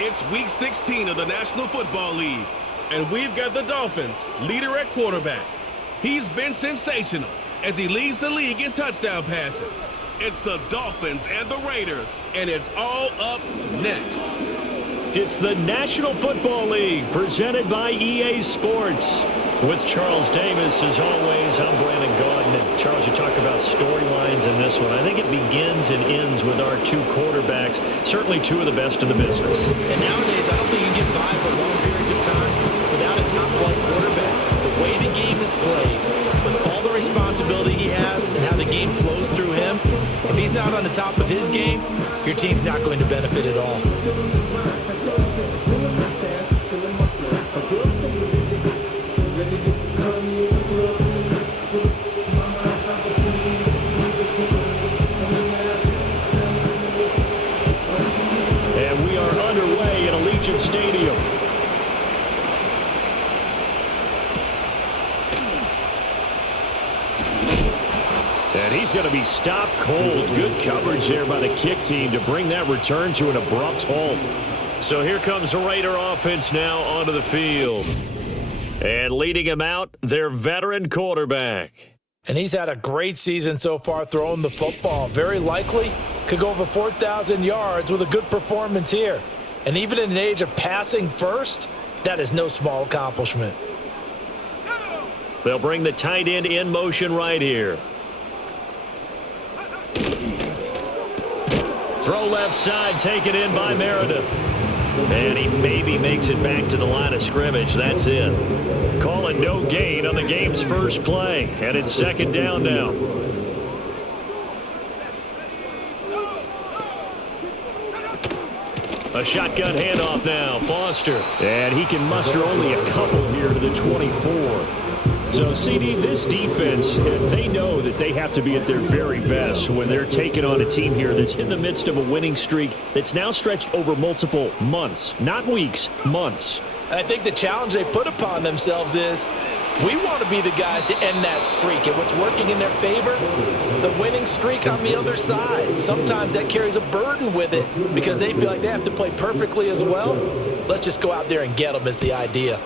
It's Week 16 of the National Football League, and we've got the Dolphins leader at quarterback. He's been sensational as he leads the league in touchdown passes. It's the Dolphins and the Raiders, and it's all up next. It's the National Football League presented by EA Sports. With Charles Davis, as always, I'm Brandon Gaudin. And Charles, you talked about storylines in this one. I think it begins and ends with our two quarterbacks, certainly two of the best in the business. And nowadays, I don't think you can get by for long periods of time without a top-flight quarterback. The way the game is played, with all the responsibility he has and how the game flows through him, if he's not on the top of his game, your team's not going to benefit at all. Stadium. And he's going to be stopped cold. Good coverage there by the kick team to bring that return to an abrupt halt. So here comes the Raider offense now onto the field. And leading him out, their veteran quarterback. And he's had a great season so far throwing the football. Very likely could go over 4,000 yards with a good performance here. And even in an age of passing first, that is no small accomplishment. They'll bring the tight end in motion right here. Throw left side, taken in by Meredith. And he maybe makes it back to the line of scrimmage. That's it. Calling no gain on the game's first play. And it's second down now. A shotgun handoff now, Foster. And he can muster only a couple here to the 24. So, CD, this defense, they know that they have to be at their very best when they're taking on a team here that's in the midst of a winning streak that's now stretched over multiple months. Not weeks, months. And I think the challenge they put upon themselves is, we want to be the guys to end that streak. And what's working in their favor? The winning streak on the other side. Sometimes that carries a burden with it because they feel like they have to play perfectly as well. Let's just go out there and get them is the idea.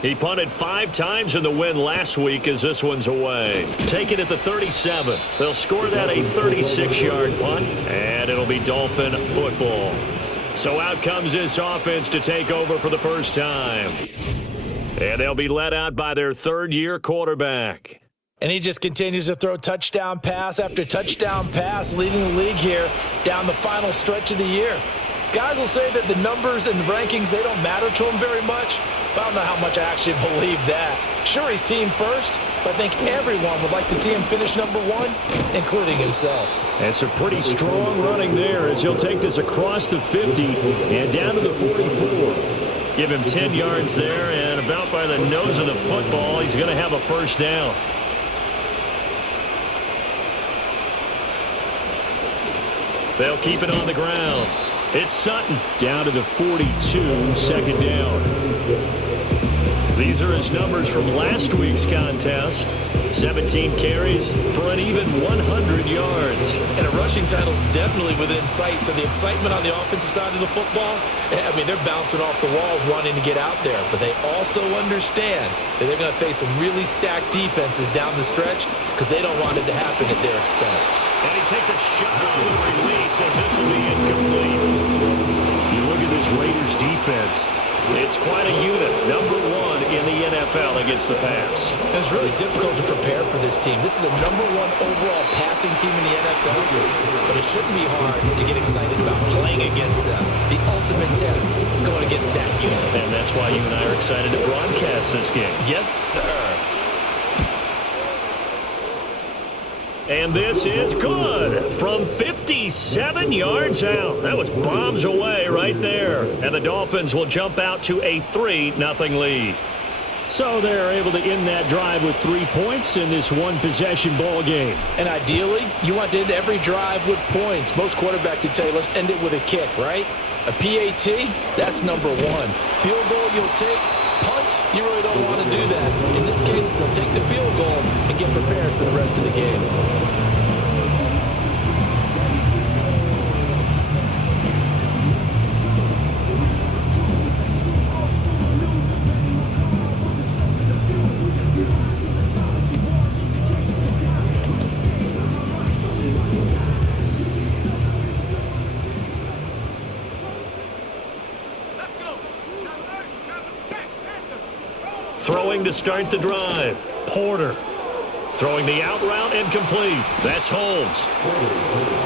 He punted 5 times in the win last week as this one's away. Take it at the 37. They'll score that a 36-yard punt, and it'll be Dolphin football. So out comes this offense to take over for the first time. And they'll be led out by their third-year quarterback. And he just continues to throw touchdown pass after touchdown pass, leading the league here down the final stretch of the year. Guys will say that the numbers and rankings, they don't matter to him very much, but I don't know how much I actually believe that. Sure, he's team first, but I think everyone would like to see him finish number 1, including himself. And some pretty strong running there as he'll take this across the 50 and down to the 44. Give him 10 yards there, and about by the nose of the football, he's going to have a first down. They'll keep it on the ground. It's Sutton down to the 42, second down. These are his numbers from last week's contest. 17 carries for an even 100 yards. And a rushing title's definitely within sight, so the excitement on the offensive side of the football, I mean, they're bouncing off the walls wanting to get out there, but they also understand that they're going to face some really stacked defenses down the stretch because they don't want it to happen at their expense. And he takes a shot on the release as this will be incomplete. You look at this Raiders defense. It's quite a unit, number 1 in the NFL against the pass. It's really difficult to prepare for this team. This is the number 1 overall passing team in the NFL, but it shouldn't be hard to get excited about playing against them. The ultimate test going against that unit. And that's why you and I are excited to broadcast this game. Yes, sir. And this is good from 57 yards out. That was bombs away right there. And the Dolphins will jump out to a 3-0 lead. So they're able to end that drive with 3 points in this one-possession ball game. And ideally, you want to end every drive with points. Most quarterbacks would tell you, let's end it with a kick, right? A PAT, that's number 1. Field goal, you'll take. Punts, you really don't want to do that. In this case, they'll take the field goal and get prepared for the rest of the game. throwing to start the drive. Porter throwing the out route and complete. That's Holmes.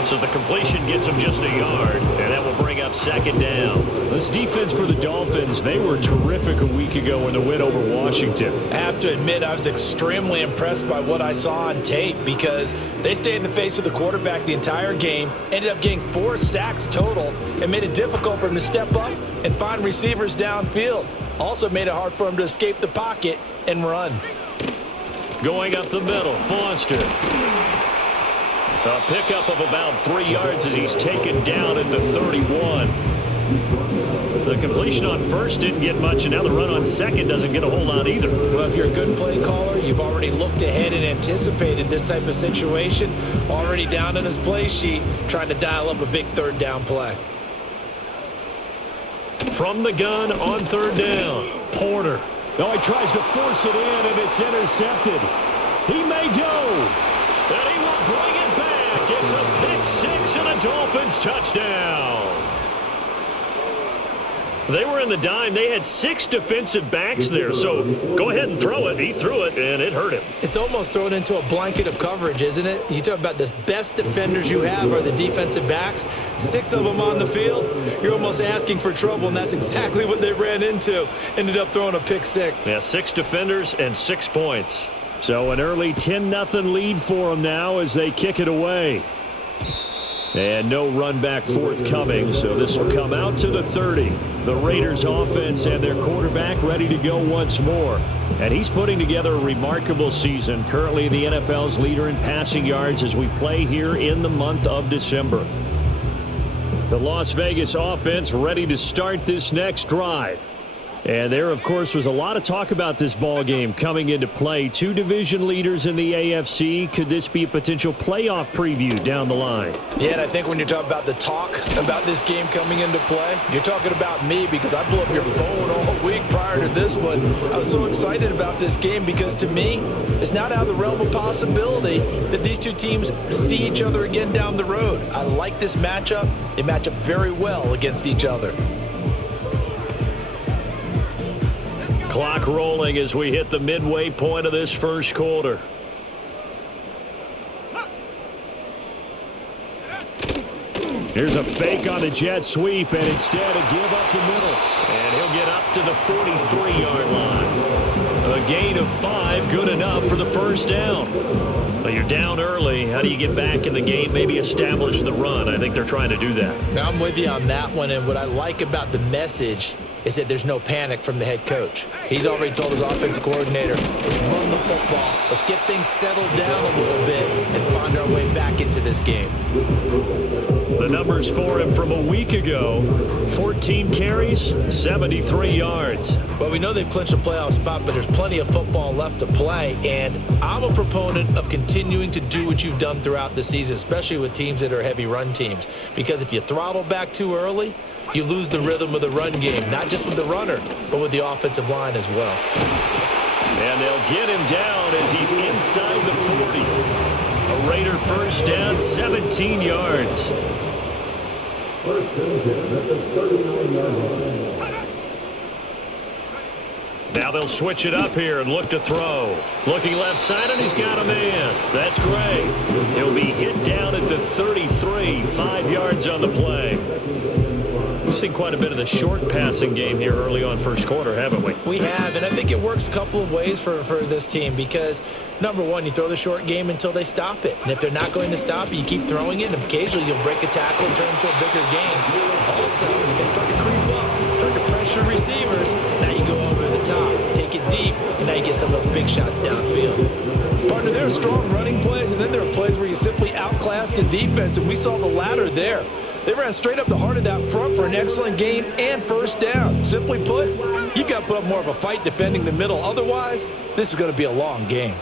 So the completion gets him just a yard, and that will bring up second down. This defense for the Dolphins, they were terrific a week ago in the win over Washington. I have to admit, I was extremely impressed by what I saw on tape because they stayed in the face of the quarterback the entire game, ended up getting 4 sacks total, and made it difficult for him to step up and find receivers downfield. Also made it hard for him to escape the pocket and run. Going up the middle, Foster. A pickup of about 3 yards as he's taken down at the 31. The completion on first didn't get much, and now the run on second doesn't get a whole lot either. Well, if you're a good play caller, you've already looked ahead and anticipated this type of situation. Already down in his play sheet, trying to dial up a big third down play. From the gun on third down, Porter. Oh, he tries to force it in, and it's intercepted. He may go. And he will bring it back. It's a pick six and a Dolphins touchdown. They were in the dime. They had 6 defensive backs there, so go ahead and throw it. He threw it, and it hurt him. It's almost thrown into a blanket of coverage, isn't it? You talk about the best defenders you have are the defensive backs. 6 of them on the field. You're almost asking for trouble, and that's exactly what they ran into. Ended up throwing a pick 6. Yeah, 6 defenders and 6 points. So an early 10-0 lead for them now as they kick it away. And no run back forthcoming, so this will come out to the 30. The Raiders offense and their quarterback ready to go once more. And he's putting together a remarkable season, currently the NFL's leader in passing yards as we play here in the month of December. The Las Vegas offense ready to start this next drive. And there, of course, was a lot of talk about this ball game coming into play. 2 division leaders in the AFC. Could this be a potential playoff preview down the line? Yeah, and I think when you're talking about the talk about this game coming into play, you're talking about me because I blew up your phone all week prior to this one. I was so excited about this game because to me, it's not out of the realm of possibility that these 2 teams see each other again down the road. I like this matchup. They match up very well against each other. Clock rolling as we hit the midway point of this first quarter. Here's a fake on the jet sweep, and instead a give up the middle. And he'll get up to the 43-yard line. A gain of 5, good enough for the first down. Well, you're down early. How do you get back in the game, maybe establish the run? I think they're trying to do that. Now, I'm with you on that one, and what I like about the message is that there's no panic from the head coach. He's already told his offensive coordinator, let's run the football. Let's get things settled down a little bit and find our way back into this game. The numbers for him from a week ago, 14 carries, 73 yards. Well, we know they've clinched a playoff spot, but there's plenty of football left to play, and I'm a proponent of continuing to do what you've done throughout the season, especially with teams that are heavy run teams, because if you throttle back too early, you lose the rhythm of the run game, not just with the runner, but with the offensive line as well. And they'll get him down as he's inside the 40. A Raider first down, 17 yards. Now they'll switch it up here and look to throw. Looking left side, and he's got a man. That's Gray. He'll be hit down at the 33, 5 yards on the play. We've seen quite a bit of the short passing game here early on first quarter, haven't we? We have, and I think it works a couple of ways for this team because, number one, you throw the short game until they stop it. And if they're not going to stop it, you keep throwing it, and occasionally you'll break a tackle and turn it into a bigger game. Also, if they start to creep up, start to pressure receivers, now you go over the top, take it deep, and now you get some of those big shots downfield. Partner, there are strong running plays, and then there are plays where you simply outclass the defense, and we saw the latter there. They ran straight up the heart of that front for an excellent gain and first down. Simply put, you've got to put up more of a fight defending the middle. Otherwise, this is going to be a long game.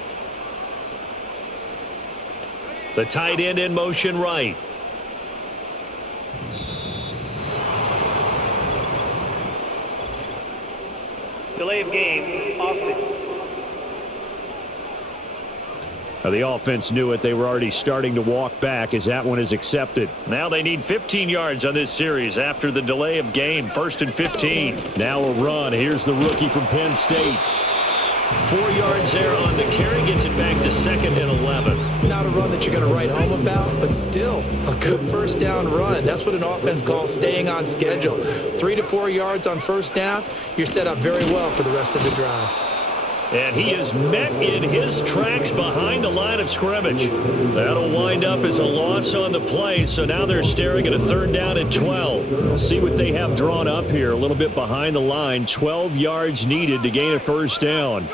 The tight end in motion right. Delay of game, offense. The offense knew it. They were already starting to walk back as that one is accepted. Now they need 15 yards on this series after the delay of game. 1st and 15. Now a run. Here's the rookie from Penn State. 4 yards there on the carry, gets it back to 2nd and 11. Not a run that you're going to write home about, but still a good first down run. That's what an offense calls staying on schedule. 3 to 4 yards on first down, you're set up very well for the rest of the drive. And he is met in his tracks behind the line of scrimmage. That'll wind up as a loss on the play, so now they're staring at a 3rd down and 12. We'll see what they have drawn up here, a little bit behind the line. 12 yards needed to gain a first down.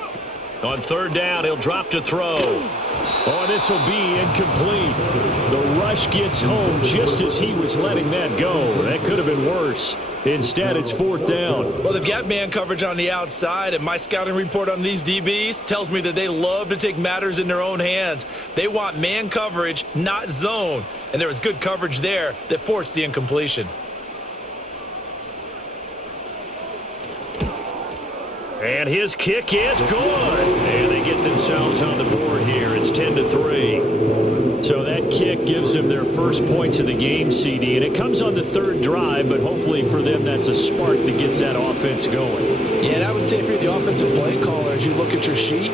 On 3rd down, he'll drop to throw. Oh, this will be incomplete. The rush gets home just as he was letting that go. That could have been worse. Instead, it's 4th down. Well, they've got man coverage on the outside, and my scouting report on these DBs tells me that they love to take matters in their own hands. They want man coverage, not zone. And there was good coverage there that forced the incompletion. And his kick is good. And they get themselves on the board here. It's 10-3. So that kick gives them their first points of the game, CD. And it comes on the 3rd drive, but hopefully for them that's a spark that gets that offense going. Yeah, and I would say if you're the offensive play caller, as you look at your sheet,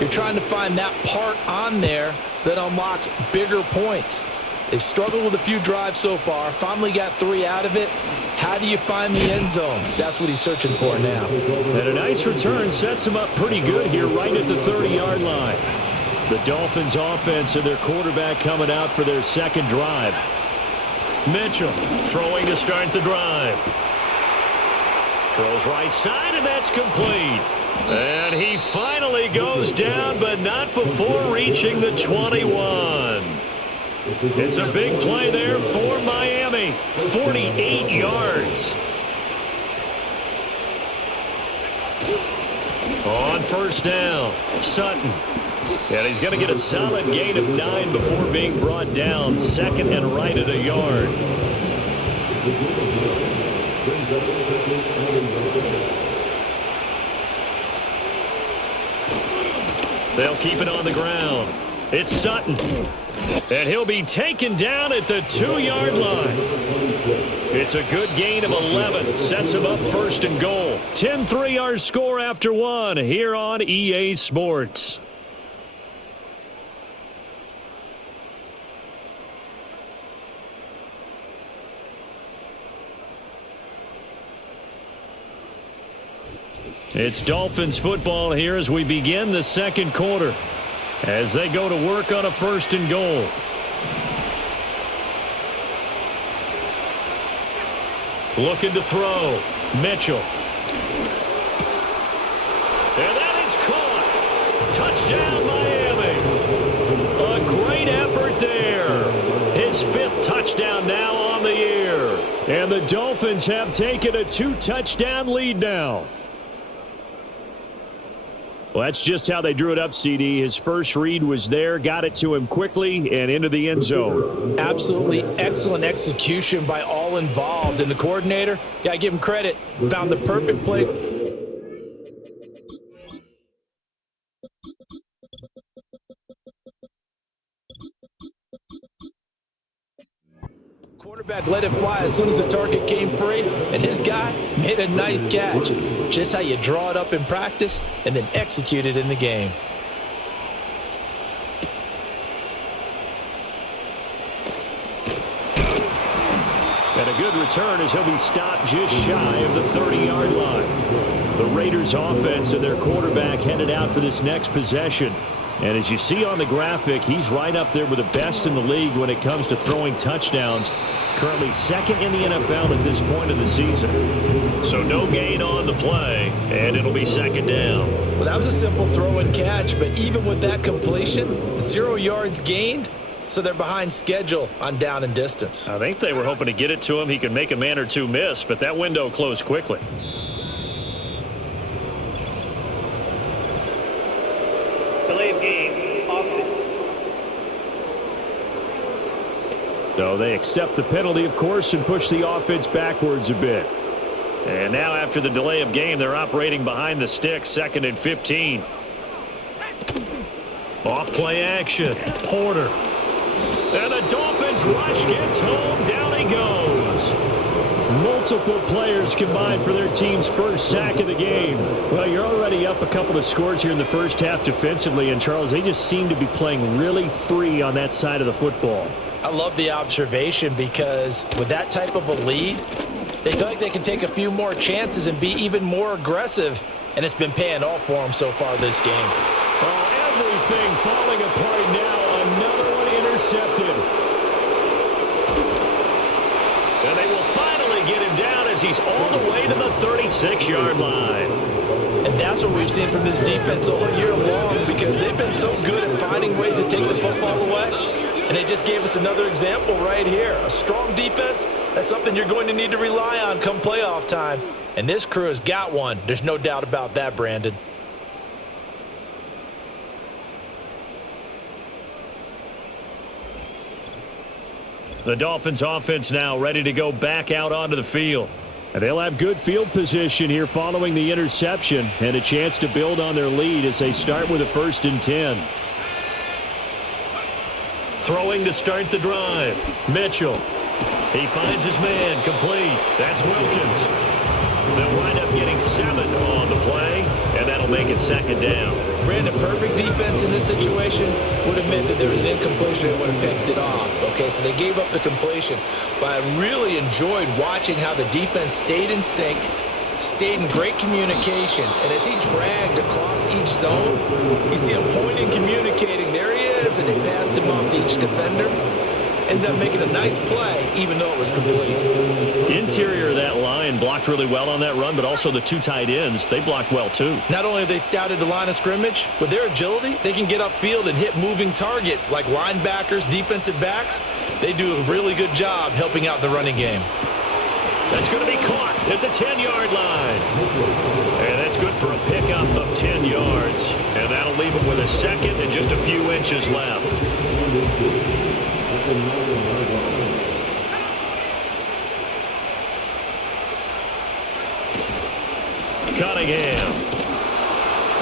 you're trying to find that part on there that unlocks bigger points. They've struggled with a few drives so far, finally got 3 out of it. How do you find the end zone? That's what he's searching for now. And a nice return sets him up pretty good here right at the 30-yard line. The Dolphins offense and their quarterback coming out for their 2nd drive. Mitchell throwing to start the drive. Throws right side, and that's complete. And he finally goes down, but not before reaching the 21. It's a big play there for Miami. 48 yards. On 1st down, Sutton. And he's going to get a solid gain of 9 before being brought down. 2nd and right at a yard. They'll keep it on the ground. It's Sutton. And he'll be taken down at the 2-yard line. It's a good gain of 11. Sets him up 1st and goal. 10-3 our score after 1 here on EA Sports. It's Dolphins football here as we begin the 2nd quarter. As they go to work on a 1st and goal. Looking to throw. Mitchell. And that is caught. Touchdown, Miami. A great effort there. His 5th touchdown now on the year. And the Dolphins have taken a 2-touchdown lead now. Well, that's just how they drew it up, CD. His first read was there, got it to him quickly, and into the end zone. Absolutely excellent execution by all involved. And the coordinator, got to give him credit, found the perfect play. Quarterback let it fly as soon as the target came free, and his guy made a nice catch. Just how you draw it up in practice and then execute it in the game. And a good return as he'll be stopped just shy of the 30-yard line. The Raiders offense and their quarterback headed out for this next possession. And as you see on the graphic, he's right up there with the best in the league when it comes to throwing touchdowns. Currently 2nd in the NFL at this point of the season. So no gain on the play, and it'll be 2nd down. Well, that was a simple throw and catch, but even with that completion, 0 yards gained, so they're behind schedule on down and distance. I think they were hoping to get it to him. He could make a man or two miss, but that window closed quickly. Delay of game, offense. So they accept the penalty, of course, and push the offense backwards a bit. And now after the delay of game, they're operating behind the stick, 2nd and 15. Off play action. Porter. And the Dolphins rush gets home. Down he goes. Multiple players combined for their team's first sack of the game. Well, you're already up a couple of scores here in the first half defensively, and Charles, they just seem to be playing really free on that side of the football. I love the observation because with that type of a lead, they feel like they can take a few more chances and be even more aggressive, and it's been paying off for them so far this game. Oh, everything falling apart now. Another one intercepted. And they will finally get him down as he's all the way to the 36-yard line. And that's what we've seen from this defense all year long because they've been so good at finding ways to take the football away. And they just gave us another example right here. A strong defense, that's something you're going to need to rely on come playoff time. And this crew has got one. There's no doubt about that, Brandon. The Dolphins offense now ready to go back out onto the field. And they'll have good field position here following the interception and a chance to build on their lead as they start with a 1st and 10. Throwing to start the drive. Mitchell. He finds his man complete. That's Wilkins. They'll wind up getting 7 on the play, and that'll make it 2nd down. Brandon, perfect defense in this situation would have meant that there was an incompletion and would have picked it off. Okay, so they gave up the completion. But I really enjoyed watching how the defense stayed in sync, stayed in great communication. And as he dragged across each zone, you see him pointing, communicating. There he is, and they passed him off to each defender. Ended up making a nice play, even though it was complete. Interior of that line blocked really well on that run, but also the 2 tight ends, they blocked well too. Not only have they scouted the line of scrimmage, with their agility, they can get upfield and hit moving targets like linebackers, defensive backs. They do a really good job helping out the running game. That's going to be caught at the 10-yard line. And that's good for a pickup of 10 yards. And that'll leave them with a 2nd and just a few inches left. Cunningham.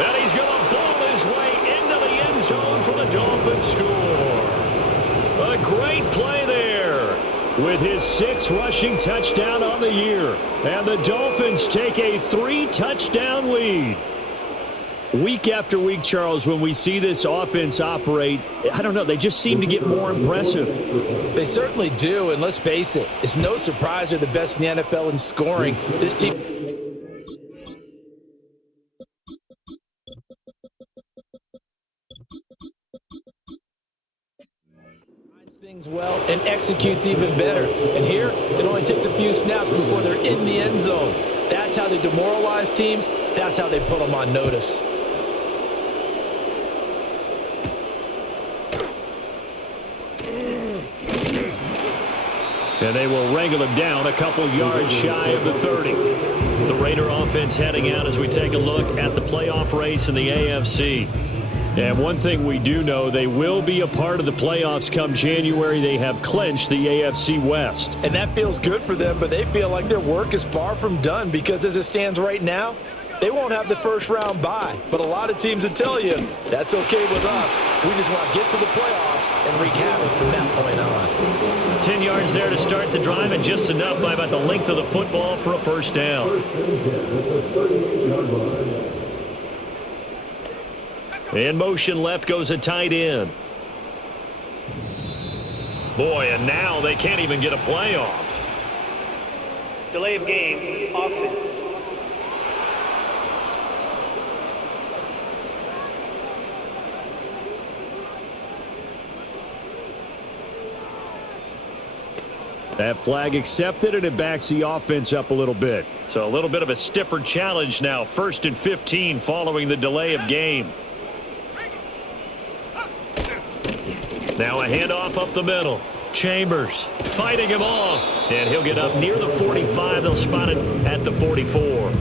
And he's going to ball his way into the end zone for the Dolphins score. A great play there. With his 6th rushing touchdown on the year. And the Dolphins take a 3-touchdown lead. Week after week, Charles, when we see this offense operate, I don't know, they just seem to get more impressive. They certainly do, and let's face it, it's no surprise they're the best in the NFL in scoring. This team finds things well and executes even better. And here, it only takes a few snaps before they're in the end zone. That's how they demoralize teams. That's how they put them on notice. And they will wrangle him down a couple yards shy of the 30. The Raider offense heading out as we take a look at the playoff race in the AFC. And one thing we do know, they will be a part of the playoffs come January. They have clinched the AFC West. And that feels good for them, but they feel like their work is far from done because as it stands right now, they won't have the first-round bye. But a lot of teams will tell you, that's okay with us. We just want to get to the playoffs and wreak havoc from that point on. 10 yards there to start the drive, and just enough by about the length of the football for a 1st down. In motion left goes a tight end. Boy, and now they can't even get a play off. Delay of game, offense. That flag accepted, and it backs the offense up a little bit. So a little bit of a stiffer challenge now. 1st and 15 following the delay of game. Now a handoff up the middle. Chambers fighting him off, and he'll get up near the 45. They'll spot it at the 44.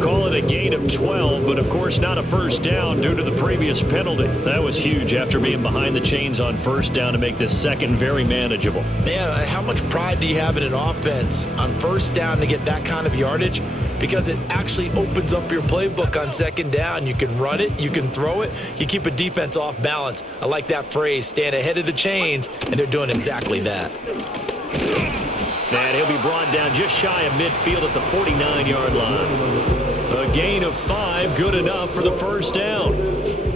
Call it a gain of 12, but of course not a 1st down due to the previous penalty. That was huge after being behind the chains on 1st down to make this 2nd very manageable. Yeah, how much pride do you have in an offense on 1st down to get that kind of yardage? Because it actually opens up your playbook on 2nd down. You can run it, you can throw it, you keep a defense off balance. I like that phrase, stand ahead of the chains, and they're doing exactly that. And he'll be brought down just shy of midfield at the 49-yard line. A gain of 5, good enough for the first down.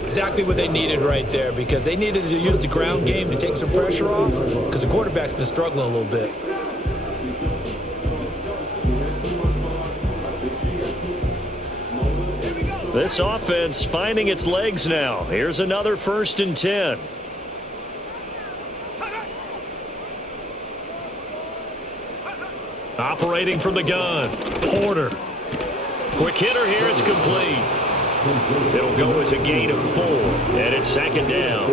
Exactly what they needed right there, because they needed to use the ground game to take some pressure off, because the quarterback's been struggling a little bit. This offense finding its legs now. Here's another 1st and 10. Operating from the gun, Porter. Quick hitter here, it's complete. It'll go as a gain of 4, and it's 2nd down.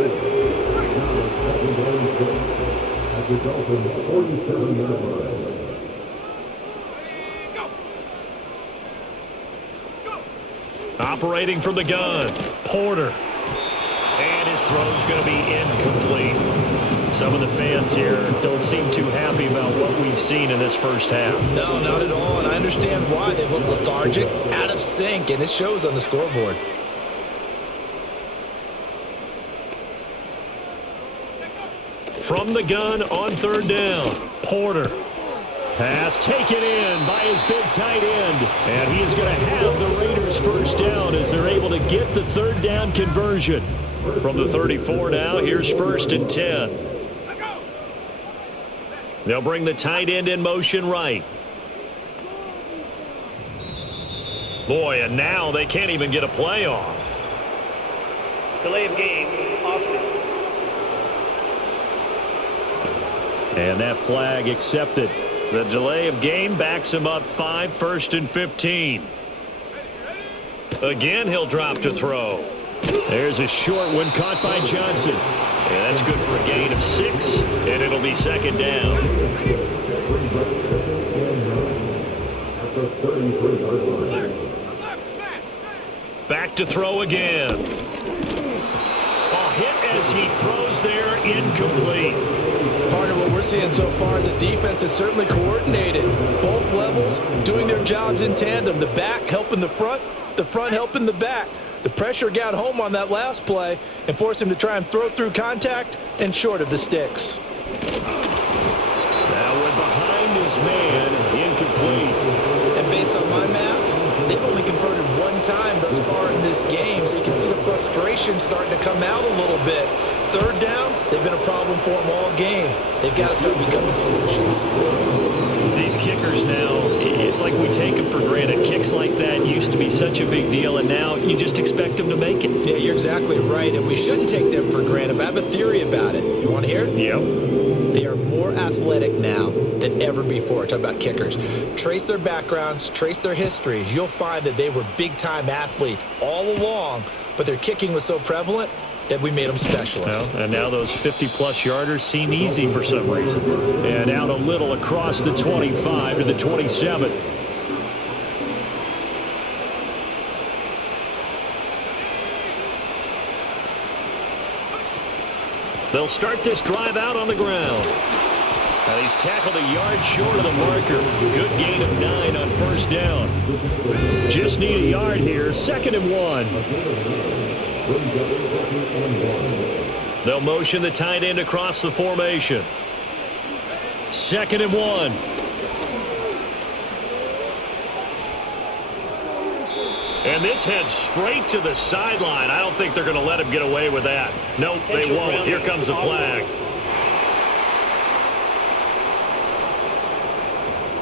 Operating from the gun, Porter. And his throw's going to be incomplete. Some of the fans here don't seem too happy about what we've seen in this first half. No, not at all, and I understand why. They look lethargic, out of sync, and it shows on the scoreboard. From the gun on 3rd down, Porter. Pass taken in by his big tight end. And he is going to have the Raiders' first down as they're able to get the 3rd down conversion. From the 34 now, here's 1st and 10. They'll bring the tight end in motion right. Boy, and now they can't even get a play off. Delay of game, offense. And that flag accepted. The delay of game backs him up 5, 1st and 15. Again, he'll drop to throw. There's a short one caught by Johnson. And that's good for a gain of 6, and it'll be 2nd down. Back to throw again. A hit as he throws there, incomplete. Part of what we're seeing so far is the defense is certainly coordinated. Both levels doing their jobs in tandem. The back helping the front helping the back. The pressure got home on that last play and forced him to try and throw through contact and short of the sticks. That went behind his man, incomplete. And based on my math, they've only converted 1 time thus far in this game, so you can see the frustration starting to come out a little bit. 3rd downs, they've been a problem for them all game. They've got to start becoming solutions. These kickers now, it's like we take them for granted. Kicks like that used to be such a big deal, and now you just expect them to make it. Yeah, you're exactly right, and we shouldn't take them for granted, but I have a theory about it. You want to hear it? Yep. They are more athletic now than ever before. Talk about kickers. Trace their backgrounds, trace their histories. You'll find that they were big-time athletes all along, but their kicking was so prevalent that we made them specialists. Well, and now those 50-plus yarders seem easy for some reason. And out a little across the 25 to the 27. They'll start this drive out on the ground. He's tackled a yard short of the marker. Good gain of 9 on 1st down. Just need a yard here. 2nd and 1. They'll motion the tight end across the formation. 2nd and 1. And this heads straight to the sideline. I don't think they're going to let him get away with that. Nope, they won't. Here comes the flag.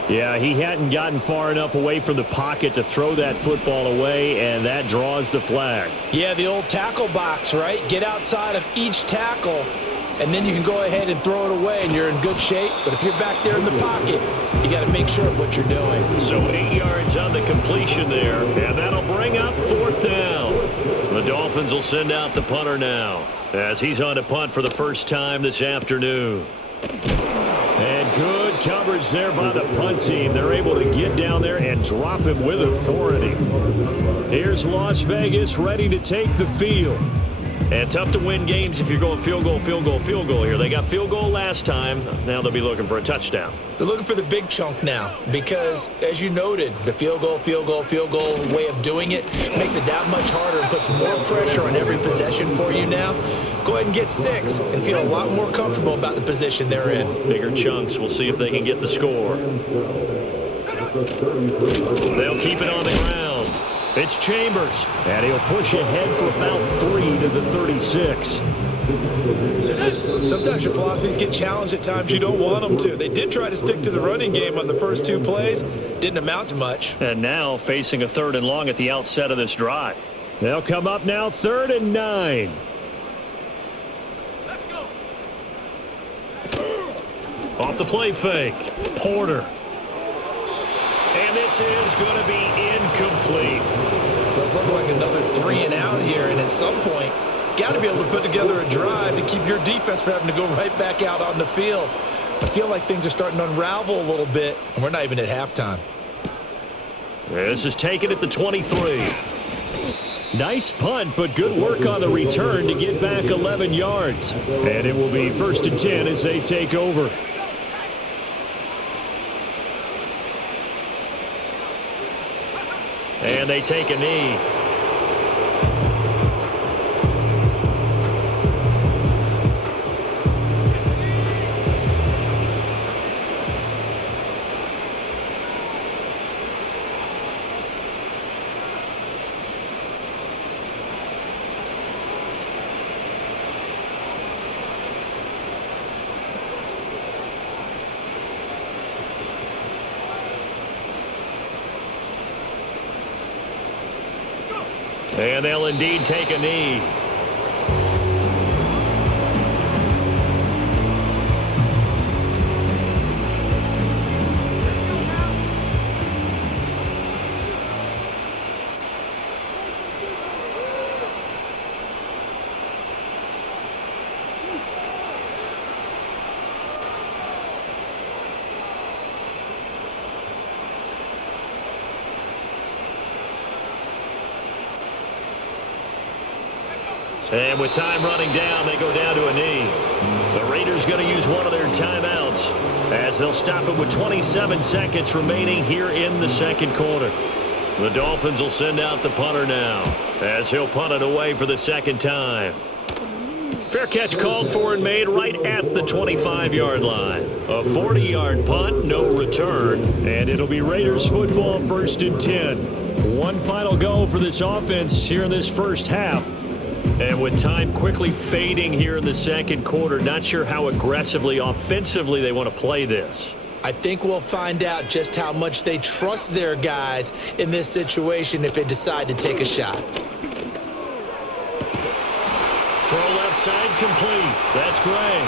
Yeah, he hadn't gotten far enough away from the pocket to throw that football away, and that draws the flag. Yeah, the old tackle box, right? Get outside of each tackle, and then you can go ahead and throw it away, and you're in good shape. But if you're back there in the pocket, you got to make sure of what you're doing. So 8 yards on the completion there, and that'll bring up 4th down. The Dolphins will send out the punter now, as he's on to punt for the first time this afternoon. And good coverage there by the punt team. They're able to get down there and drop him with authority. Here's Las Vegas ready to take the field. And tough to win games if you're going field goal, field goal, field goal here. They got field goal last time. Now they'll be looking for a touchdown. They're looking for the big chunk now because, as you noted, the field goal way of doing it makes it that much harder and puts more pressure on every possession for you now. Go ahead and get 6 and feel a lot more comfortable about the position they're in. Bigger chunks. We'll see if they can get the score. They'll keep it on the ground. It's Chambers, and he'll push ahead for about 3 to the 36. Sometimes your philosophies get challenged at times you don't want them to. They did try to stick to the running game on the first 2 plays. Didn't amount to much. And now facing a 3rd and long at the outset of this drive. They'll come up now 3rd and 9. Off the play fake. Porter. And this is going to be incomplete. It's looking like another 3 and out here, and at some point, got to be able to put together a drive to keep your defense from having to go right back out on the field. I feel like things are starting to unravel a little bit, and we're not even at halftime. This is taken at the 23. Nice punt, but good work on the return to get back 11 yards. And it will be 1st and 10 as they take over. And they take a knee. And they'll indeed take a knee. And with time running down, they go down to a knee. The Raiders going to use one of their timeouts as they'll stop it with 27 seconds remaining here in the second quarter. The Dolphins will send out the punter now as he'll punt it away for the second time. Fair catch called for and made right at the 25-yard line. A 40-yard punt, no return, and it'll be Raiders football 1st and 10. One final go for this offense here in this first half. And with time quickly fading here in the second quarter, not sure how aggressively, offensively they want to play this. I think we'll find out just how much they trust their guys in this situation if they decide to take a shot. Throw left side complete. That's Gray.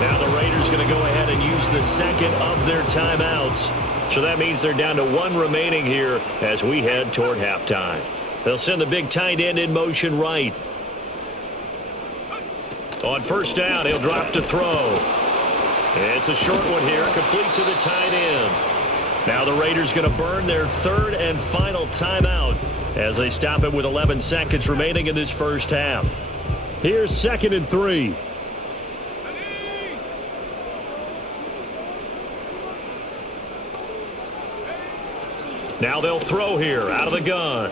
Now the Raiders going to go ahead and use the second of their timeouts. So that means they're down to 1 remaining here as we head toward halftime. They'll send the big tight end in motion right. On first down, he'll drop to throw. It's a short one here, complete to the tight end. Now the Raiders going to burn their 3rd and final timeout as they stop it with 11 seconds remaining in this first half. Here's 2nd and 3. Now they'll throw here out of the gun.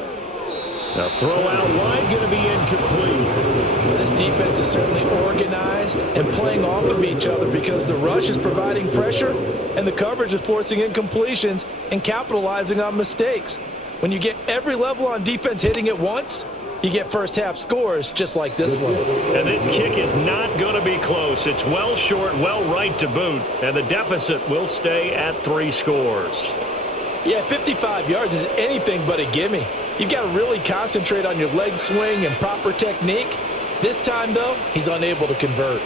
The throw out wide going to be incomplete. This defense is certainly organized and playing off of each other because the rush is providing pressure and the coverage is forcing incompletions and capitalizing on mistakes. When you get every level on defense hitting at once, you get first half scores just like this one. And this kick is not going to be close. It's well short, well right to boot, and the deficit will stay at 3 scores. Yeah, 55 yards is anything but a gimme. You've got to really concentrate on your leg swing and proper technique. This time, though, he's unable to convert.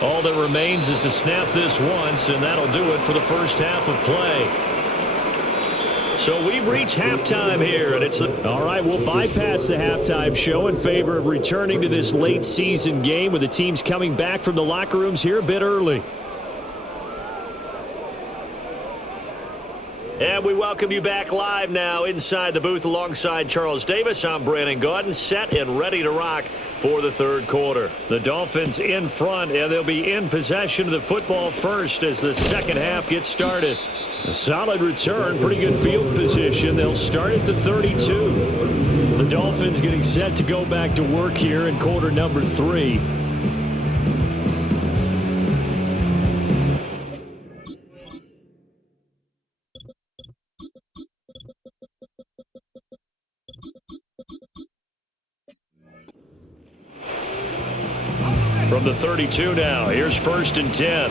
All that remains is to snap this once, and that'll do it for the first half of play. So we've reached halftime here, and it's all right, we'll bypass the halftime show in favor of returning to this late season game with the teams coming back from the locker rooms here a bit early. And we welcome you back live now inside the booth alongside Charles Davis. I'm Brandon Gaudin, set and ready to rock for the third quarter. The Dolphins in front, and they'll be in possession of the football first as the second half gets started. A solid return, pretty good field position. They'll start at the 32. The Dolphins getting set to go back to work here in quarter number 3. From the 32 now, here's 1st and 10.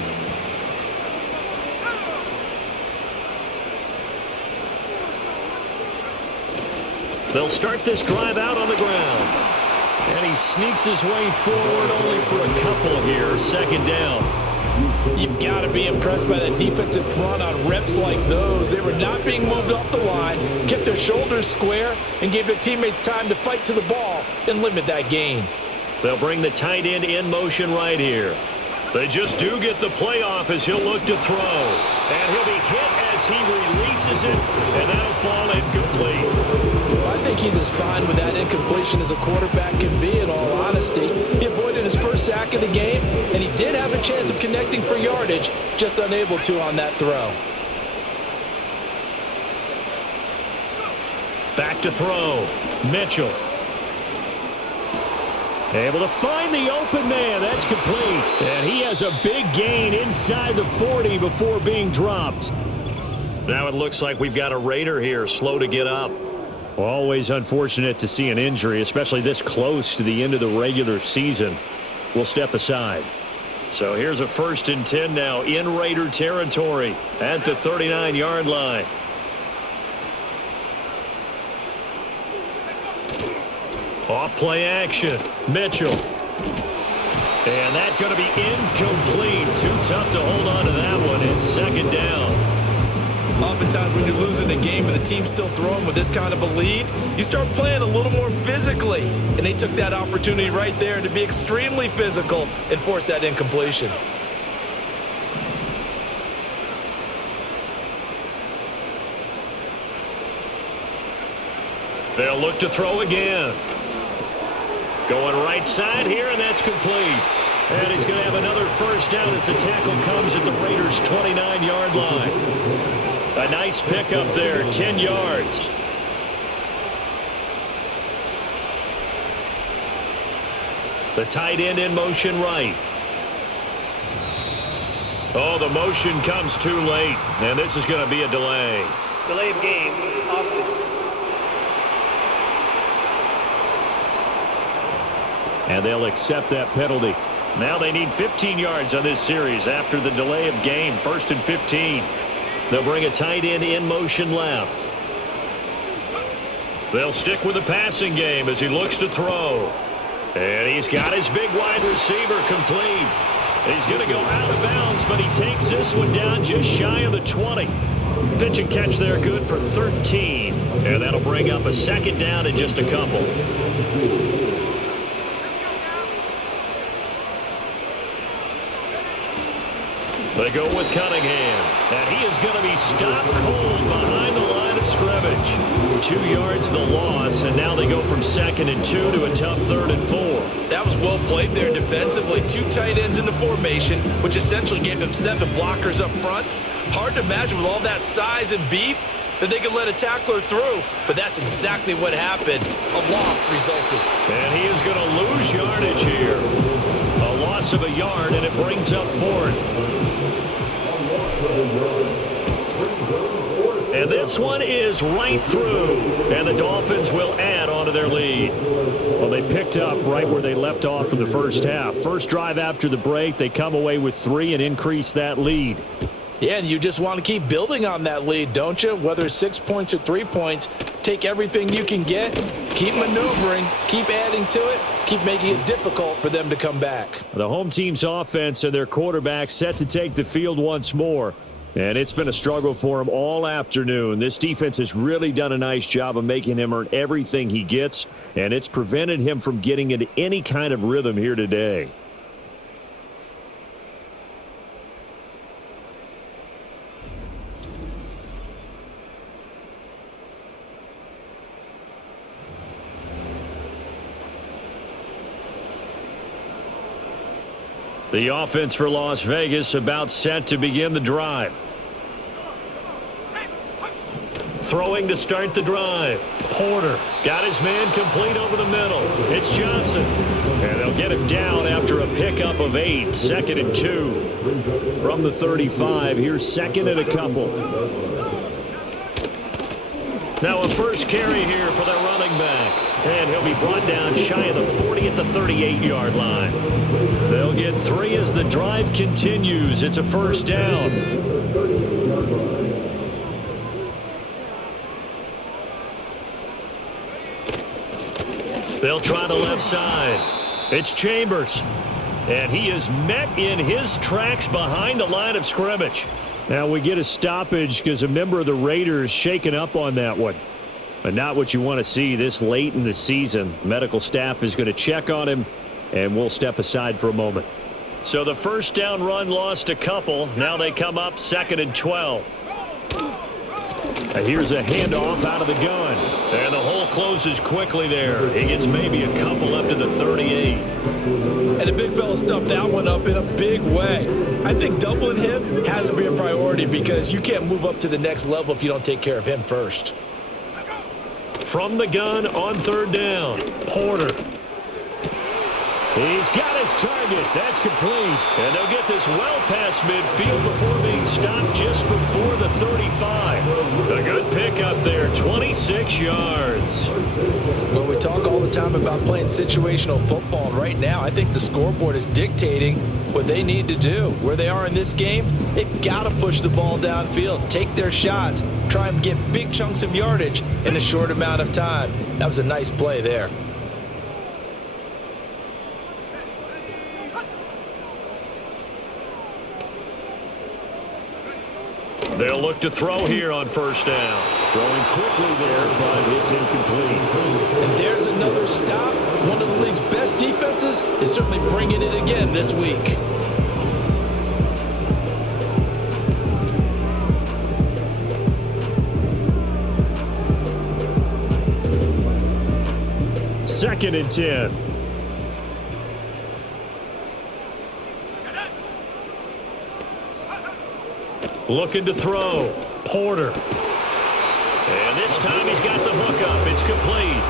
They'll start this drive out on the ground. And he sneaks his way forward only for a couple here. Second down. You've got to be impressed by that defensive front on reps like those. They were not being moved off the line, kept their shoulders square, and gave their teammates time to fight to the ball and limit that gain. They'll bring the tight end in motion right here. They just do get the playoff as he'll look to throw. And he'll be hit as he releases it, and that'll fall incomplete. I think he's as fine with that incompletion as a quarterback can be, in all honesty. He avoided his first sack of the game, and he did have a chance of connecting for yardage, just unable to on that throw. Back to throw. Mitchell. Able to find the open man. That's complete. And he has a big gain inside the 40 before being dropped. Now it looks like we've got a Raider here, slow to get up. Always unfortunate to see an injury, especially this close to the end of the regular season. We'll step aside. So here's a 1st and 10 now in Raider territory at the 39-yard line. Off play action. Mitchell. And that's going to be incomplete. Too tough to hold on to that one. It's second down. Oftentimes when you're losing a game and the team's still throwing with this kind of a lead, you start playing a little more physically. And they took that opportunity right there to be extremely physical and force that incompletion. They'll look to throw again. Going right side here, and that's complete. And he's going to have another first down as the tackle comes at the Raiders' 29-yard line. A nice pickup there, 10 yards. The tight end in motion right. Oh, the motion comes too late, and this is going to be a delay. Delay of game, offense. And they'll accept that penalty. Now they need 15 yards on this series after the delay of game. 1st and 15. They'll bring a tight end in motion left. They'll stick with the passing game as he looks to throw. And he's got his big wide receiver complete. He's going to go out of bounds, but he takes this one down just shy of the 20. Pitch and catch there good for 13. And that'll bring up a second down in just a couple. They go with Cunningham, and he is going to be stopped cold behind the line of scrimmage. 2 yards the loss, and now they go from 2nd and 2 to a tough 3rd and 4. That was well played there defensively. 2 tight ends in the formation, which essentially gave them 7 blockers up front. Hard to imagine with all that size and beef that they could let a tackler through, but that's exactly what happened. A loss resulted. And he is going to lose yardage here. A loss of a yard, and it brings up 4th. And this one is right through, and the Dolphins will add on to their lead. Well, they picked up right where they left off in the first half. First drive after the break, they come away with 3 and increase that lead. Yeah, and you just want to keep building on that lead, don't you? Whether it's 6 points or 3 points, take everything you can get, keep maneuvering, keep adding to it, keep making it difficult for them to come back. The home team's offense and their quarterback set to take the field once more. And it's been a struggle for him all afternoon. This defense has really done a nice job of making him earn everything he gets, and it's prevented him from getting into any kind of rhythm here today. The offense for Las Vegas about set to begin the drive. Throwing to start the drive. Porter got his man complete over the middle. It's Johnson. And they'll get him down after a pickup of 8. 2nd and 2. From the 35, here's 2nd and a couple. Now a first carry here for their running back. And he'll be brought down shy of the 40 at the 38-yard line. They'll get 3 as the drive continues. It's a first down. They'll try the left side. It's Chambers. And he is met in his tracks behind the line of scrimmage. Now we get a stoppage because a member of the Raiders shaken up on that one. But not what you want to see this late in the season. Medical staff is going to check on him, and we'll step aside for a moment. So the first down run lost a couple. Now they come up 2nd and 12. And here's a handoff out of the gun. And the hole closes quickly there. He gets maybe a couple up to the 38. And the big fella stuffed that one up in a big way. I think doubling him has to be a priority because you can't move up to the next level if you don't take care of him first. From the gun on 3rd down. Porter. He's got his target. That's complete. And they'll get this well past midfield before being stopped just before the 35. A good pickup there, 26 yards. Well, we talk all the time about playing situational football. And right now, I think the scoreboard is dictating what they need to do. Where they are in this game, they've got to push the ball downfield, take their shots, try and get big chunks of yardage in a short amount of time. That was a nice play there. They'll look to throw here on 1st down. Throwing quickly there, but it's incomplete. And there's another stop. One of the league's best defenses is certainly bringing it again this week. Second and 10. Looking to throw. Porter. And this time he's got the hook up. It's complete.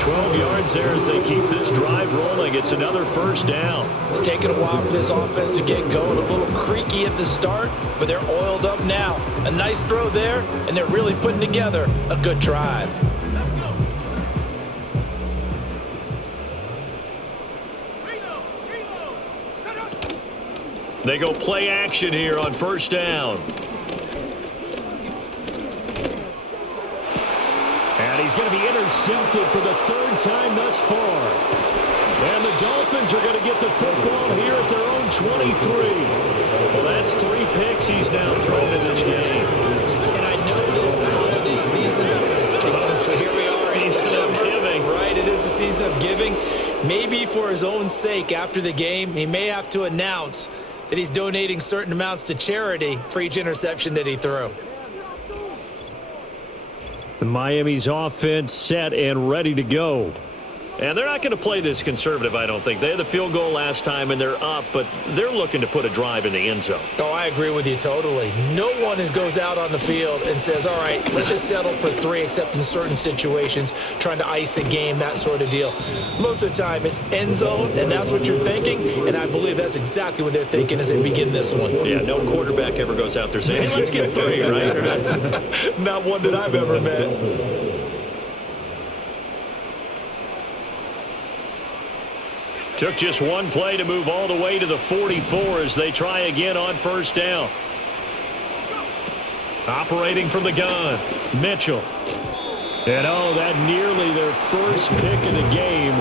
12 yards there as they keep this drive rolling. It's another first down. It's taken a while for this offense to get going. A little creaky at the start, but they're oiled up now. A nice throw there, and they're really putting together a good drive. They go play action here on 1st down. And he's going to be intercepted for the 3rd time thus far. And the Dolphins are going to get the football here at their own 23. Well, that's 3 picks he's now thrown in this game. And I know this the holiday season because here we are in December, right? It is the season of giving. Maybe for his own sake after the game, he may have to announce that he's donating certain amounts to charity for each interception that he threw. Miami's offense set and ready to go. And they're not going to play this conservative, I don't think. They had the field goal last time, and they're up, but they're looking to put a drive in the end zone. Oh, I agree with you totally. No one goes out on the field and says, all right, let's just settle for 3, except in certain situations, trying to ice a game, that sort of deal. Most of the time, it's end zone, and that's what you're thinking, and I believe that's exactly what they're thinking as they begin this one. Yeah, no quarterback ever goes out there saying, hey, let's get 3, right? Not one that I've ever met. Took just one play to move all the way to the 44 as they try again on 1st down. Operating from the gun, Mitchell. And that nearly their first pick of the game,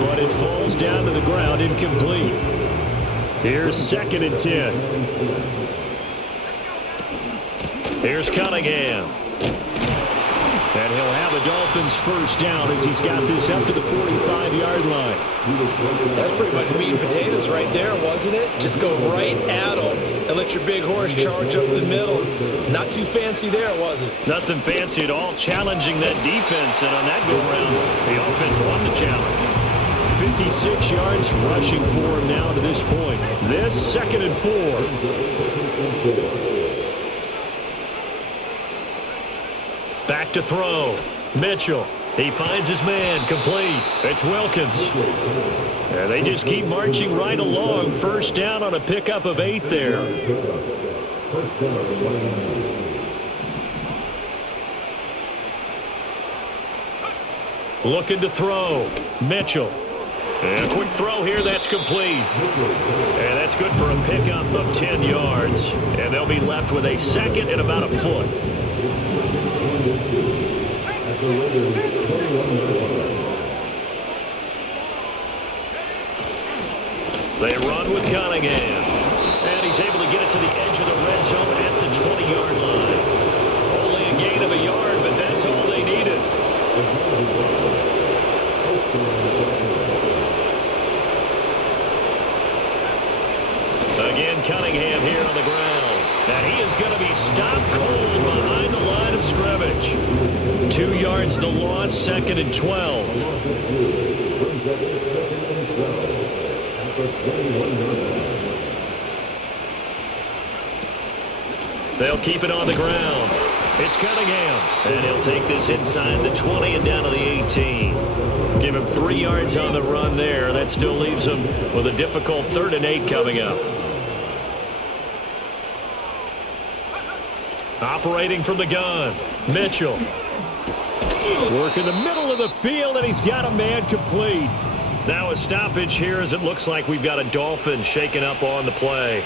but it falls down to the ground incomplete. Here's 2nd and 10. Here's Cunningham. And he'll have a Dolphins first down as he's got this up to the 45-yard line. That's pretty much meat and potatoes right there, wasn't it? Just go right at them and let your big horse charge up the middle. Not too fancy there, was it? Nothing fancy at all, challenging that defense. And on that go-around, the offense won the challenge. 56 yards rushing for him now to this point. This 2nd and 4. Back to throw. Mitchell. He finds his man. Complete. It's Wilkins. And they just keep marching right along. First down on a pickup of 8 there. Looking to throw. Mitchell. And a quick throw here. That's complete. And that's good for a pickup of 10 yards. And they'll be left with a 2nd and about a foot. They run with Cunningham. And he's able to get it to the edge of the red zone at the 20-yard line. Only a gain of a yard, but that's all they needed. Again, Cunningham here on the ground. And he is going to be stopped cold behind the line of scrimmage. 2 yards the loss, 2nd and 12. They'll keep it on the ground. It's Cunningham. And he'll take this inside the 20 and down to the 18. Give him 3 yards on the run there. That still leaves him with a difficult 3rd and 8 coming up. Operating from the gun. Mitchell. Work in the middle of the field, and he's got a man complete. Now a stoppage here as it looks like we've got a Dolphin shaken up on the play.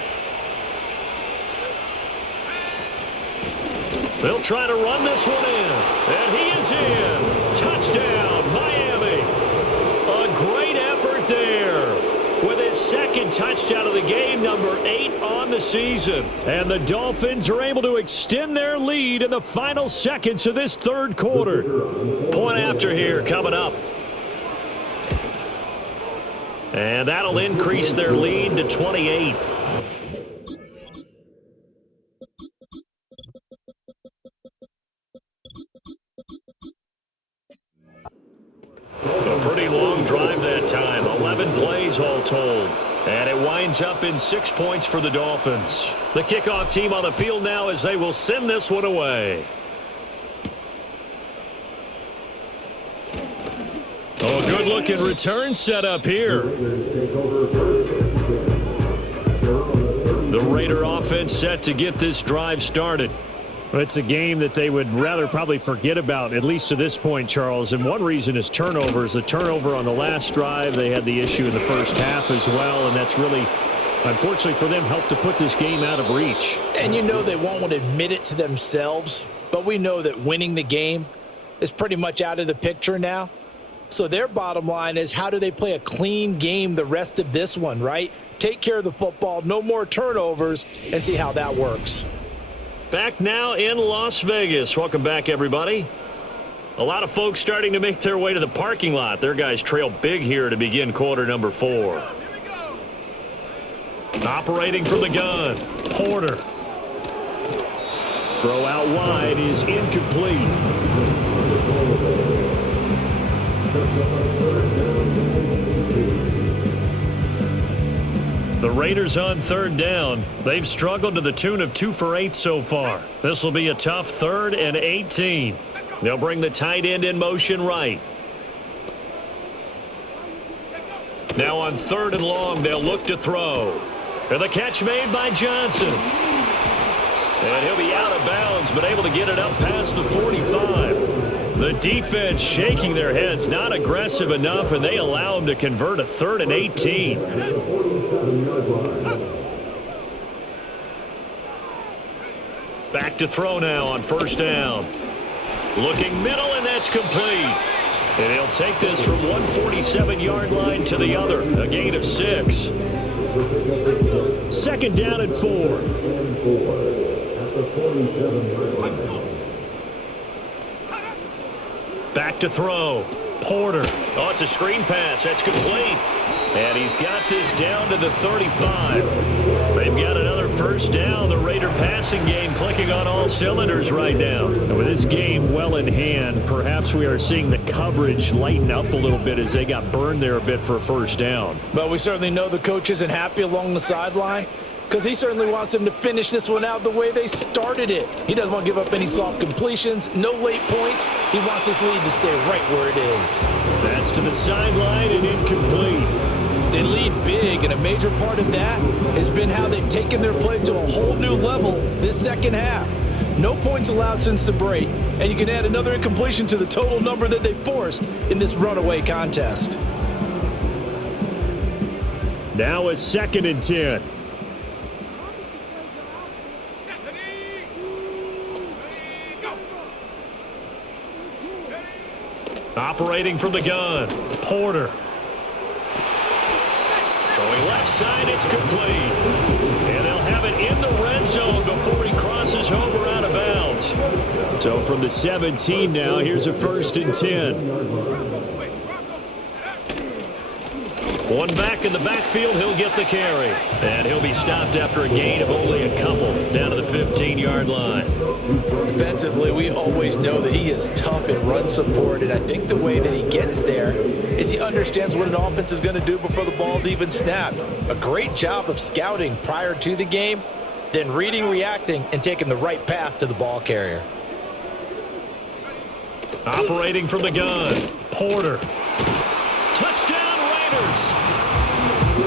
They'll try to run this one in. And he is in. Touchdown, Miami. A great effort there. With his 2nd touchdown of the game, number 8 on the season. And the Dolphins are able to extend their lead in the final seconds of this 3rd quarter. Point after here coming up. And that'll increase their lead to 28. A pretty long drive that time. 11 plays all told. And it winds up in 6 points for the Dolphins. The kickoff team on the field now as they will send this one away. Oh, a good-looking return setup here. The Raider offense set to get this drive started. Well, it's a game that they would rather probably forget about, at least to this point, Charles. And one reason is turnovers. The turnover on the last drive, they had the issue in the first half as well, and that's really, unfortunately for them, helped to put this game out of reach. And you know they won't want to admit it to themselves, but we know that winning the game is pretty much out of the picture now. So their bottom line is, how do they play a clean game the rest of this one, right? Take care of the football, no more turnovers, and see how that works. Back now in Las Vegas. Welcome back, everybody. A lot of folks starting to make their way to the parking lot. Their guys trail big here to begin quarter number 4. Operating from the gun, Porter. Throw out wide is incomplete. The Raiders on 3rd down. They've struggled to the tune of 2 for 8 so far. This will be a tough 3rd and 18. They'll bring the tight end in motion right. Now on 3rd and long, they'll look to throw. And the catch made by Johnson. And he'll be out of bounds, but able to get it up past the 45. The defense shaking their heads, not aggressive enough, and they allow him to convert a 3rd and 18. Back to throw now on 1st down. Looking middle, and that's complete. And he'll take this from 147-yard line to the other, a gain of 6. 2nd down and 4. Back to throw. Porter. Oh, it's a screen pass. That's complete. And he's got this down to the 35. They've got another 1st first down. The Raider passing game clicking on all cylinders right now. And with this game well in hand, perhaps we are seeing the coverage lighten up a little bit as they got burned there a bit for a first down. But we certainly know the coach isn't happy along the sideline because he certainly wants them to finish this one out the way they started it. He doesn't want to give up any soft completions, no late points. He wants his lead to stay right where it is. That's to the sideline and incomplete. They lead big, and a major part of that has been how they've taken their play to a whole new level this second half. No points allowed since the break, and you can add another incompletion to the total number that they forced in this runaway contest. Now a 2nd and 10. Operating from the gun, Porter. Throwing left side, it's complete. And they'll have it in the red zone before he crosses over out of bounds. So from the 17 now, here's a 1st and 10. One back in the backfield, he'll get the carry. And he'll be stopped after a gain of only a couple down to the 15-yard line. Defensively, we always know that he is tough in run support, and I think the way that he gets there is he understands what an offense is going to do before the ball's even snapped. A great job of scouting prior to the game, then reading, reacting, and taking the right path to the ball carrier. Operating from the gun, Porter. Touchdown, Raiders! A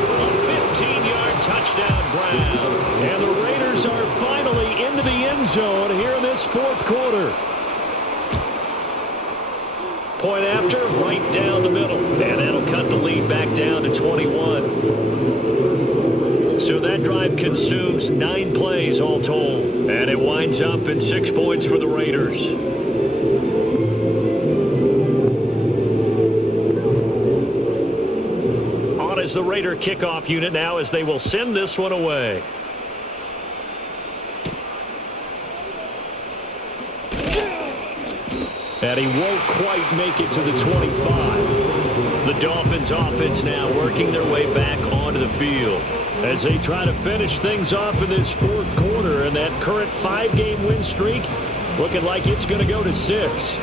15-yard touchdown grab. And the Raiders are finally into the end zone here in this 4th quarter. Point after, right down the middle. And that'll cut the lead back down to 21. So that drive consumes 9 plays all told. And it winds up in 6 points for the Raiders. On is the Raider kickoff unit now as they will send this one away. And he won't quite make it to the 25. The Dolphins offense now working their way back onto the field as they try to finish things off in this 4th quarter, and that current 5-game win streak looking like it's going to go to 6.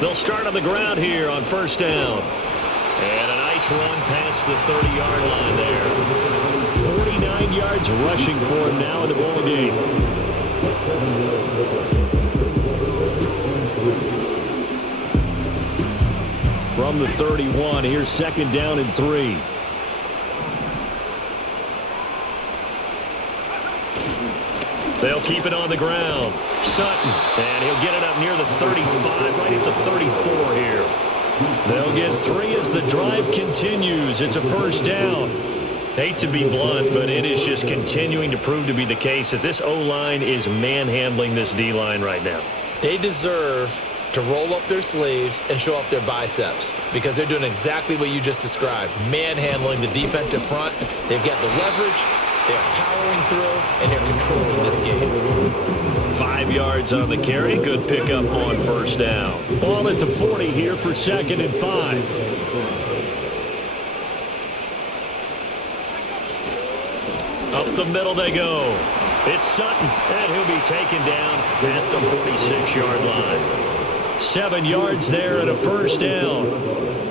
They'll start on the ground here on 1st down. And a nice run past the 30-yard line there. 49 yards rushing for him now in the ball game. From the 31, here's 2nd down and 3. They'll keep it on the ground. Sutton, and he'll get it up near the 35, right at the 34 here. They'll get 3 as the drive continues. It's a 1st down. Hate to be blunt, but it is just continuing to prove to be the case that this O-line is manhandling this D-line right now. They deserve to roll up their sleeves and show up their biceps because they're doing exactly what you just described, manhandling the defensive front. They've got the leverage, they're powering through, and they're controlling this game. 5 yards on the carry. Good pickup on 1st down. Ball at the 40 here for 2nd and 5. Up the middle they go. It's Sutton, and he'll be taken down at the 46-yard line. 7 yards there and a 1st down.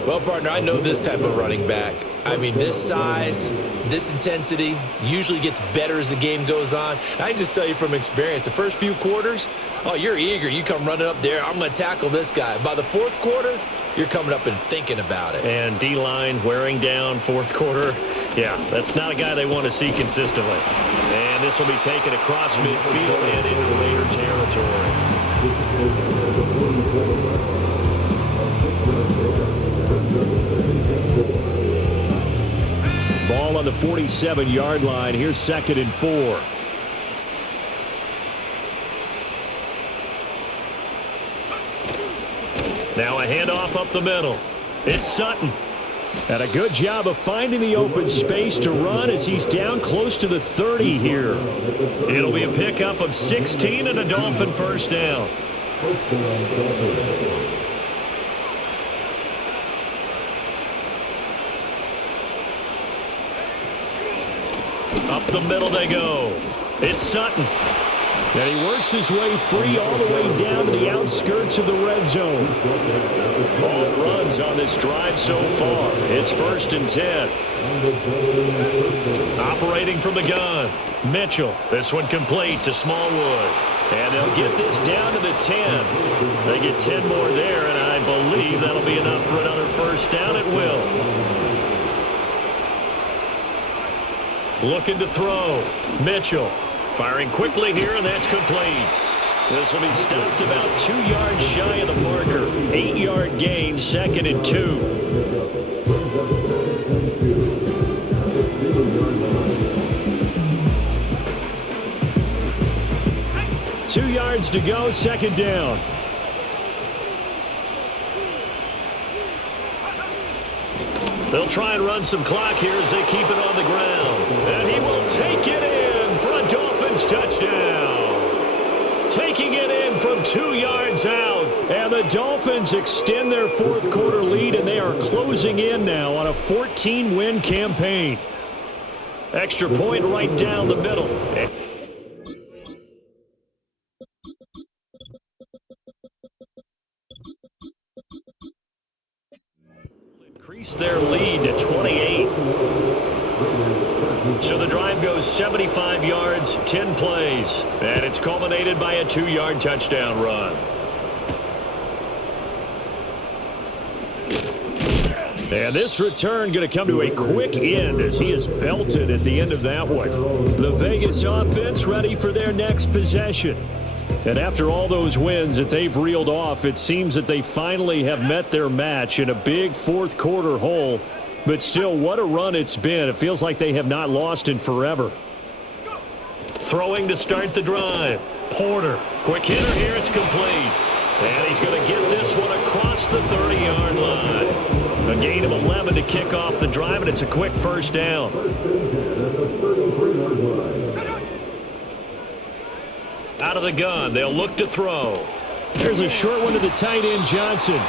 Well, partner, I know this type of running back. I mean, this size, this intensity usually gets better as the game goes on. I can just tell you from experience, the first few quarters, oh, you're eager. You come running up there, I'm going to tackle this guy. By the 4th quarter, you're coming up and thinking about it. And D-line wearing down 4th quarter. Yeah, that's not a guy they want to see consistently. And this will be taken across midfield and into Raider territory. Ball on the 47-yard line. Here's 2nd and 4. Now a handoff up the middle. It's Sutton. And a good job of finding the open space to run as he's down close to the 30 here. It'll be a pickup of 16 and a Dolphin 1st down. Up the middle they go. It's Sutton. And he works his way free all the way down to the outskirts of the red zone. All runs on this drive so far. It's 1st and 10. Operating from the gun. Mitchell. This one complete to Smallwood. And they'll get this down to the 10. They get 10 more there, and I believe that'll be enough for another first down. It will. Looking to throw. Mitchell. Firing quickly here, and that's complete. This will be stopped about 2 yards shy of the marker. 8-yard gain, 2nd and 2. 2 yards to go, 2nd down. They'll try and run some clock here as they keep it on the ground. And he will take it in for a Dolphins touchdown. Taking it in from 2 yards out. And the Dolphins extend their 4th quarter lead, and they are closing in now on a 14-win campaign. Extra point right down the middle. Increase their lead to 28. So the drive goes 75 yards, 10 plays, and it's culminated by a 2-yard touchdown run. And this return going to come to a quick end as he is belted at the end of that one. The Vegas offense ready for their next possession. And after all those wins that they've reeled off, it seems that they finally have met their match in a big 4th quarter hole. But still, what a run it's been. It feels like they have not lost in forever. Throwing to start the drive. Porter. Quick hitter here. It's complete. And he's going to get this one across the 30-yard line. A gain of 11 to kick off the drive, and it's a quick first down. Out of the gun. They'll look to throw. There's a short one to the tight end, Johnson.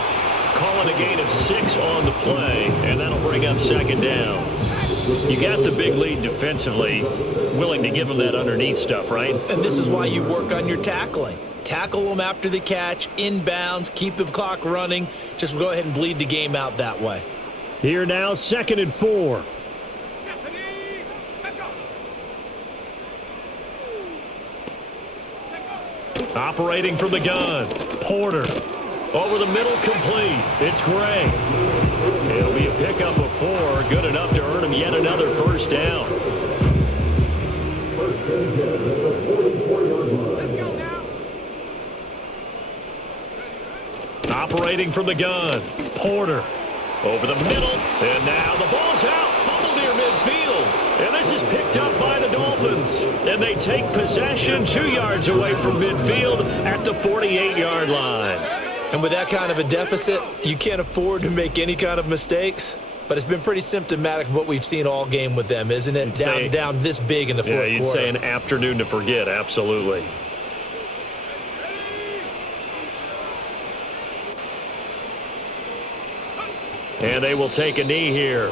Calling a gain of 6 on the play, and that'll bring up 2nd down. You got the big lead defensively, willing to give them that underneath stuff, right? And this is why you work on your tackling. Tackle them after the catch, inbounds, keep the clock running. Just go ahead and bleed the game out that way. Here now, 2nd and 4. Operating from the gun. Porter. Over the middle, complete. It's Gray. It'll be a pickup of 4. Good enough to earn him yet another first down. Operating from the gun. Porter. Over the middle. And now the ball's out. Fumble near midfield. And this is picked up by the Dolphins. And they take possession 2 yards away from midfield at the 48-yard line. And with that kind of a deficit, you can't afford to make any kind of mistakes. But it's been pretty symptomatic of what we've seen all game with them, isn't it? Down this big in the 4th quarter. Yeah, you'd say an afternoon to forget, absolutely. And they will take a knee here.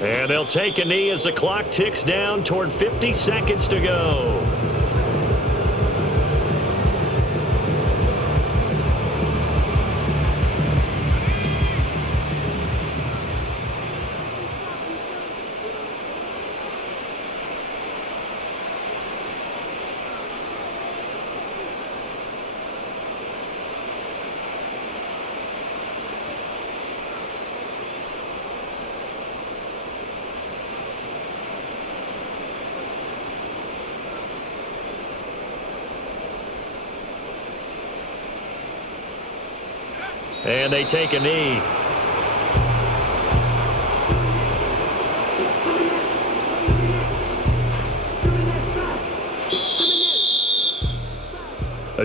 And they'll take a knee as the clock ticks down toward 50 seconds to go. And they take a knee.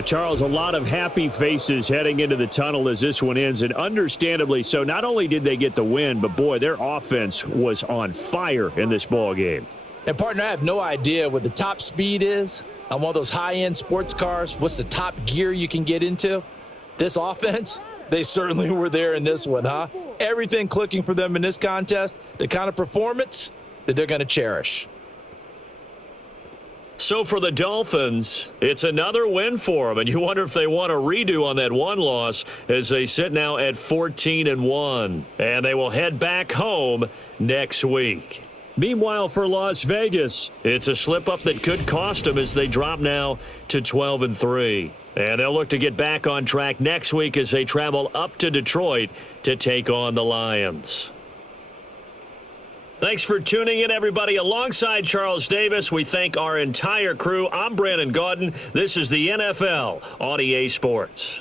Charles, a lot of happy faces heading into the tunnel as this one ends, and understandably so. Not only did they get the win, but, boy, their offense was on fire in this ball game. And, partner, I have no idea what the top speed is on one of those high-end sports cars. What's the top gear you can get into? This offense, they certainly were there in this one, huh? Everything clicking for them in this contest, the kind of performance that they're going to cherish. So for the Dolphins, it's another win for them, and you wonder if they want a redo on that one loss as they sit now at 14-1, and they will head back home next week. Meanwhile, for Las Vegas, it's a slip-up that could cost them as they drop now to 12-3. And they'll look to get back on track next week as they travel up to Detroit to take on the Lions. Thanks for tuning in, everybody. Alongside Charles Davis, we thank our entire crew. I'm Brandon Gaudin. This is the NFL on EA Sports.